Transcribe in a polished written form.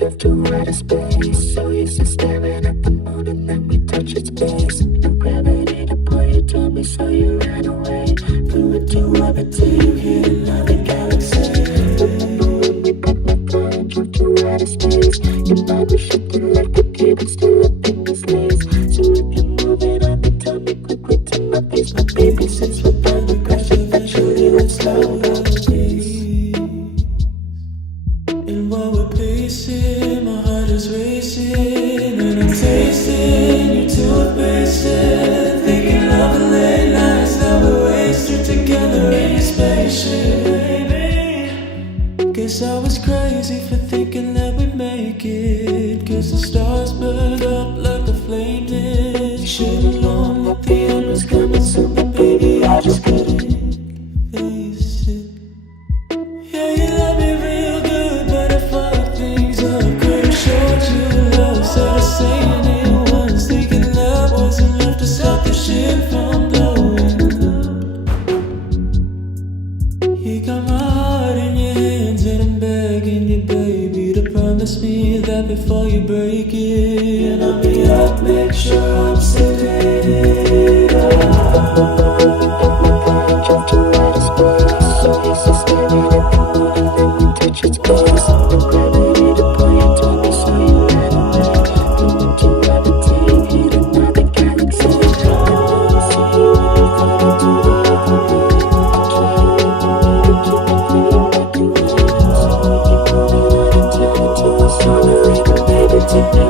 drove to outer space. So used to staring at the moon and then we touch its base. No gravity to pull you to me, so you ran away. Flew into orbit till you hit another galaxy. Remember when we packed my car and drove to outer space? Your mind was shifting like a key, but still up in the space. So if you're moving on, then tell me quickly to my face. My baby, since we're done, we crash eventually. Let's slow down the pace. And while we're pacing, my heart is racing, and I'm tasting your toothpaste, thinking of the late nights that we wasted together in your spaceship, baby. Guess I was crazy for thinking that we'd make it, 'cause the stars burned up like the flame did. Should've known that the end was coming soon, but baby, I just couldn't face it. Yeah, you love me real good, but I fucked things up. Could've showed you love instead of saying it once, thinking love wasn't enough to stop the shit from blowing up. You got my heart in your hands and I'm begging you, baby, to promise me that before you break it, I'll be up, make sure I'm sedated. Drove to outer space. So used to staring at the moon and then we touch its base. No gravity to pull you to me, so you ran away. Flew into orbit till you hit another galaxy. Never see you when you fall into the Milky Way. So we keep moving on and turn into a stronger, baby, take me